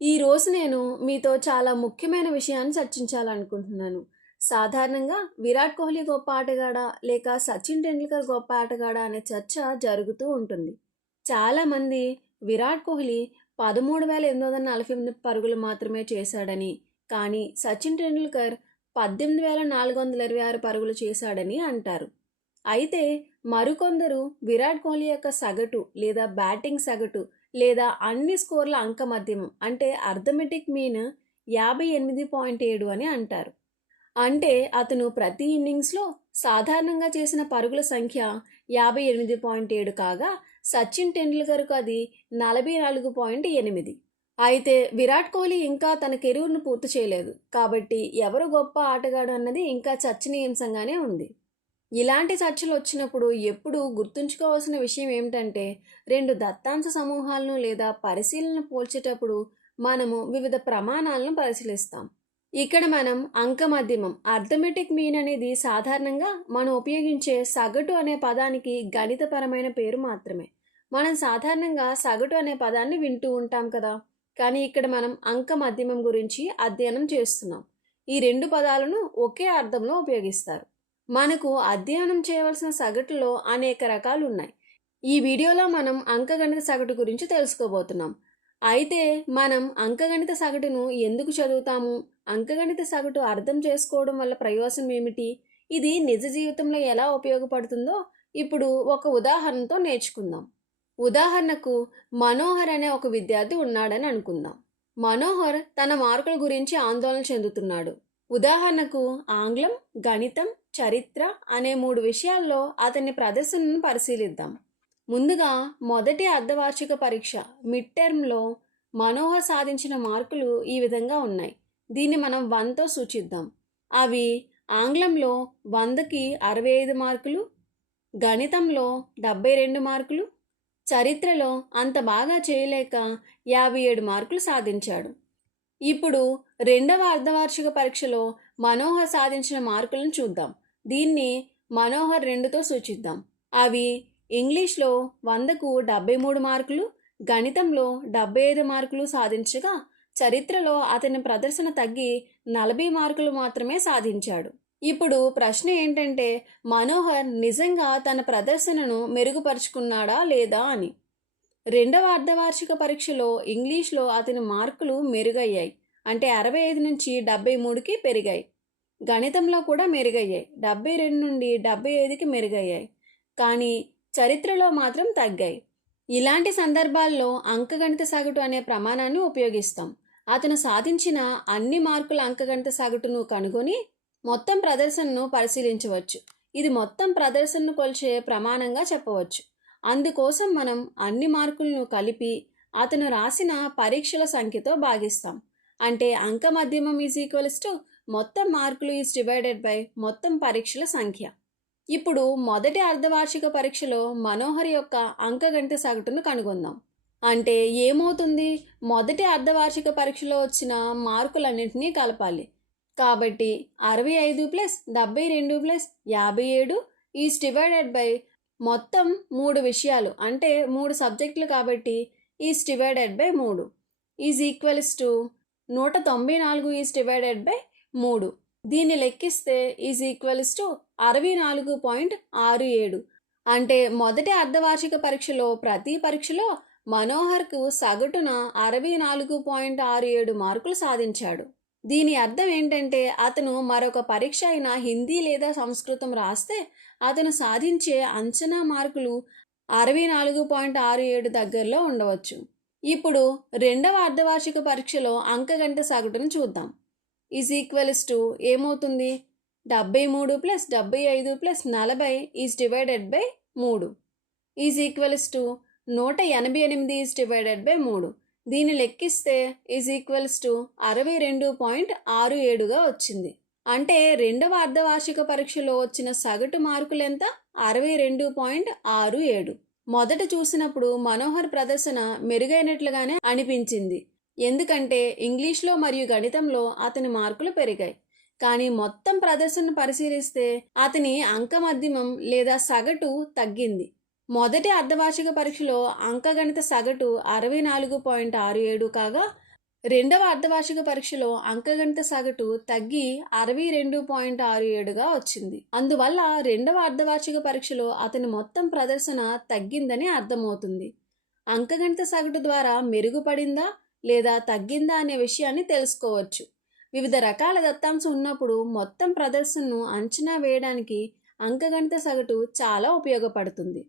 ఈరోజు నేను మీతో చాలా ముఖ్యమైన విషయాన్ని చర్చించాలనుకుంటున్నాను. సాధారణంగా విరాట్ కోహ్లీ గొప్ప ఆటగాడా? లేక సచిన్ టెండూల్కర్ గొప్ప ఆటగాడా? అనే చర్చ జరుగుతూ ఉంటుంది. చాలామంది విరాట్ కోహ్లీ 13,848 పరుగులు మాత్రమే చేశాడని, కానీ సచిన్ టెండూల్కర్ 18,426 పరుగులు చేశాడని అంటారు. అయితే మరికొందరు విరాట్ కోహ్లీ యొక్క సగటు లేదా బ్యాటింగ్ సగటు లేదా అన్ని స్కోర్ల అంక మధ్యమం అంటే అర్థమెటిక్ మీన్ 58.7 అని అంటారు. అంటే అతను ప్రతి ఇన్నింగ్స్లో సాధారణంగా చేసిన పరుగుల సంఖ్య 58.7 కాగా సచిన్ టెండూల్కర్కు అది 44.8. అయితే విరాట్ కోహ్లీ ఇంకా తన కెరీర్ను పూర్తి చేయలేదు కాబట్టి ఎవరు గొప్ప ఆటగాడు అన్నది ఇంకా చర్చనీయాంశంగానే ఉంది. ఇలాంటి చర్చలు వచ్చినప్పుడు ఎప్పుడూ గుర్తుంచుకోవాల్సిన విషయం ఏమిటంటే, రెండు దత్తాంశ సమూహాలను లేదా పరిశీలనను పోల్చేటప్పుడు మనము వివిధ ప్రమాణాలను పరిశీలిస్తాం. ఇక్కడ మనం అంక మధ్యమం అర్థమెటిక్ మీన్ అనేది సాధారణంగా మనం ఉపయోగించే సగటు అనే పదానికి గణితపరమైన పేరు మాత్రమే. మనం సాధారణంగా సగటు అనే పదాన్ని వింటూ ఉంటాం కదా, కానీ ఇక్కడ మనం అంక మధ్యమం గురించి అధ్యయనం చేస్తున్నాం. ఈ రెండు పదాలను ఒకే అర్థంలో ఉపయోగిస్తారు. మనకు అధ్యయనం చేయవలసిన సగటులో అనేక రకాలు ఉన్నాయి. ఈ వీడియోలో మనం అంకగణిత సగటు గురించి తెలుసుకోబోతున్నాం. అయితే మనం అంకగణిత సగటును ఎందుకు చదువుతాము? అంకగణిత సగటు అర్థం చేసుకోవడం వల్ల ప్రయోజనం ఏమిటి? ఇది నిజ జీవితంలో ఎలా ఉపయోగపడుతుందో ఇప్పుడు ఒక ఉదాహరణతో నేర్చుకుందాం. ఉదాహరణకు మనోహర్ అనే ఒక విద్యార్థి ఉన్నాడని అనుకుందాం. మనోహర్ తన మార్కుల గురించి ఆందోళన చెందుతున్నాడు. ఉదాహరణకు ఆంగ్లం, గణితం, చరిత్ర అనే 3 విషయాల్లో అతని ప్రదర్శనను పరిశీలిద్దాం. ముందుగా మొదటి అర్ధవార్షిక పరీక్ష మిడ్ టర్మ్లో మనోహర్ సాధించిన మార్కులు ఈ విధంగా ఉన్నాయి. దీన్ని మనం 1తో సూచిద్దాం. అవి ఆంగ్లంలో 100కి 65 మార్కులు, గణితంలో 72 మార్కులు, చరిత్రలో అంత బాగా చేయలేక 57 మార్కులు సాధించాడు. ఇప్పుడు రెండవ అర్ధవార్షిక పరీక్షలో మనోహర్ సాధించిన మార్కులను చూద్దాం. దీన్ని మనోహర్ 2తో సూచిద్దాం. అవి ఇంగ్లీష్లో 100కు 73 మార్కులు, గణితంలో 75 మార్కులు సాధించగా చరిత్రలో అతని ప్రదర్శన తగ్గి 40 మార్కులు మాత్రమే సాధించాడు. ఇప్పుడు ప్రశ్న ఏంటంటే, మనోహర్ నిజంగా తన ప్రదర్శనను మెరుగుపరుచుకున్నాడా లేదా అని. రెండవ అర్ధవార్షిక పరీక్షలో ఇంగ్లీష్లో అతని మార్కులు మెరుగయ్యాయి. అంటే 65 నుంచి 73కి పెరిగాయి. గణితంలో కూడా మెరుగయ్యాయి. 72 నుండి 75కి మెరుగయ్యాయి. కానీ చరిత్రలో మాత్రం తగ్గాయి. ఇలాంటి సందర్భాల్లో అంకగణిత సగటు అనే ప్రమాణాన్ని ఉపయోగిస్తాం. అతను సాధించిన అన్ని మార్కుల అంకగణిత సగటును కనుగొని మొత్తం ప్రదర్శనను పరిశీలించవచ్చు. ఇది మొత్తం ప్రదర్శనను కొలిచే ప్రమాణంగా చెప్పవచ్చు. అందుకోసం మనం అన్ని మార్కులను కలిపి అతను రాసిన పరీక్షల సంఖ్యతో భాగిస్తాం. అంటే అంక మధ్యమం మొత్తం మార్కులు డివైడెడ్ బై మొత్తం పరీక్షల సంఖ్య. ఇప్పుడు మొదటి అర్ధవార్షిక పరీక్షలో మనోహర్ యొక్క అంకగణిత సగటును కనుగొందాం. అంటే ఏమవుతుంది? మొదటి అర్ధవార్షిక పరీక్షలో వచ్చిన మార్కులన్నింటినీ కలపాలి. కాబట్టి 65 ప్లస్ 72 ప్లస్ 57 డివైడెడ్ బై మొత్తం 3 విషయాలు అంటే 3 సబ్జెక్టులు కాబట్టి divided by 3 equals to 194 divided by 3. దీన్ని లెక్కిస్తే ఈక్వల్స్ టు 64.67. అంటే మొదటి అర్ధవార్షిక పరీక్షలో ప్రతి పరీక్షలో మనోహర్కు సగటున 64.67 మార్కులు సాధించాడు. దీని అర్థం ఏంటంటే అతను మరొక పరీక్ష అయిన హిందీ లేదా సంస్కృతం రాస్తే అతను సాధించే అంచనా మార్కులు 64.67 దగ్గరలో ఉండవచ్చు. ఇప్పుడు రెండవ అర్ధవార్షిక పరీక్షలో అంకగణిత సగటును చూద్దాం. ఈక్వల్స్ టు ఏమవుతుంది? 73 plus 75 plus 40 divided by 3 equals to 188 divided by 3. దీన్ని లెక్కిస్తే ఈక్వల్స్ టు 62.67గా వచ్చింది. అంటే రెండవ అర్ధవార్షిక పరీక్షలో వచ్చిన సగటు మార్కులు ఎంత? 62.67. మొదట చూసినప్పుడు మనోహర్ ప్రదర్శన మెరుగైనట్లుగానే అనిపించింది. ఎందుకంటే ఇంగ్లీష్లో మరియు గణితంలో అతని మార్కులు పెరిగాయి. కానీ మొత్తం ప్రదర్శనను పరిశీలిస్తే అతని అంక మధ్యమం లేదా సగటు తగ్గింది. మొదటి అర్ధవార్షిక పరీక్షలో అంకగణిత సగటు 64.67 కాగా రెండవ అర్ధవార్షిక పరీక్షలో అంకగణిత సగటు తగ్గి 62.67గా వచ్చింది. అందువల్ల రెండవ అర్ధవార్షిక పరీక్షలో అతని మొత్తం ప్రదర్శన తగ్గిందని అర్థమవుతుంది. అంకగణిత సగటు ద్వారా మెరుగుపడిందా లేదా తగ్గిందా అనే విషయాన్ని తెలుసుకోవచ్చు. వివిధ రకాల దత్తాంశం ఉన్నప్పుడు మొత్తం ప్రదర్శనను అంచనా వేయడానికి అంకగణిత సగటు చాలా ఉపయోగపడుతుంది.